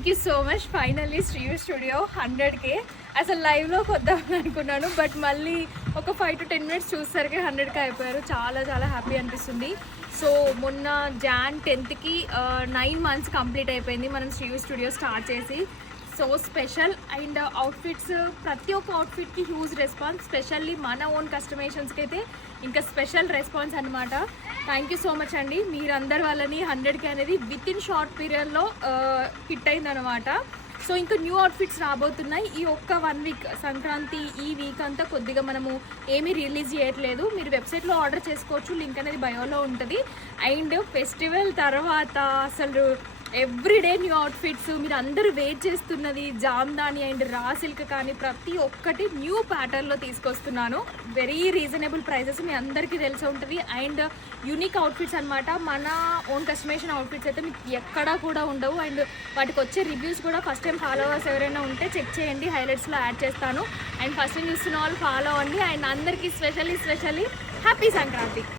Thank you so much. Finally Shriyu studio 100K. అసలు లైవ్లోకి వద్దామని అనుకున్నాను, బట్ మళ్ళీ ఒక 5 to 10 minutes చూసేసరికి 100K అయిపోయారు. చాలా చాలా హ్యాపీ అనిపిస్తుంది. సో మొన్న Jan 10th కి 9 months కంప్లీట్ అయిపోయింది మనం శ్రీయు స్టూడియో స్టార్ట్ చేసి. సో స్పెషల్ అండ్ అవుట్ఫిట్స్, ప్రతి ఒక్క అవుట్ఫిట్కి హ్యూజ్ రెస్పాన్స్, స్పెషల్లీ మన ఓన్ కస్టమైజేషన్స్కి అయితే ఇంకా స్పెషల్ రెస్పాన్స్ అనమాట. థ్యాంక్ యూ సో మచ్ అండి. మీరందరి వాళ్ళని 100K అనేది విత్ ఇన్ షార్ట్ పీరియడ్లో హిట్ అయిందనమాట. సో ఇంకా న్యూ అవుట్ఫిట్స్ రాబోతున్నాయి. ఈ ఒక్క 1 week సంక్రాంతి ఈ వీక్ అంతా కొద్దిగా మనము ఏమీ రిలీజ్ చేయట్లేదు. మీరు వెబ్సైట్లో ఆర్డర్ చేసుకోవచ్చు, లింక్ అనేది బయోలో ఉంటుంది. అండ్ ఫెస్టివల్ తర్వాత అసలు ఎవ్రీడే న్యూ అవుట్ఫిట్స్, మీరు అందరూ వెయిట్ చేస్తున్నది జామ్దాని అండ్ రా సిల్క్ కానీ ప్రతి ఒక్కటి న్యూ ప్యాటర్న్లో తీసుకొస్తున్నాను. వెరీ రీజనబుల్ ప్రైసెస్, మీ అందరికీ తెలిసి ఉంటుంది. అండ్ యూనిక్ అవుట్ఫిట్స్ అనమాట. మన ఓన్ కస్టమైజేషన్ అవుట్ఫిట్స్ అయితే మీకు ఎక్కడా కూడా ఉండవు. అండ్ వాటికి వచ్చే రివ్యూస్ కూడా ఫస్ట్ టైం ఫాలోవర్స్ ఎవరైనా ఉంటే చెక్ చేయండి, హైలైట్స్లో యాడ్ చేస్తాను. అండ్ ఫస్ట్ టైం చూస్తున్న వాళ్ళు ఫాలో అవ్వండి. అండ్ అందరికీ స్పెషల్లీ హ్యాపీ సంక్రాంతి.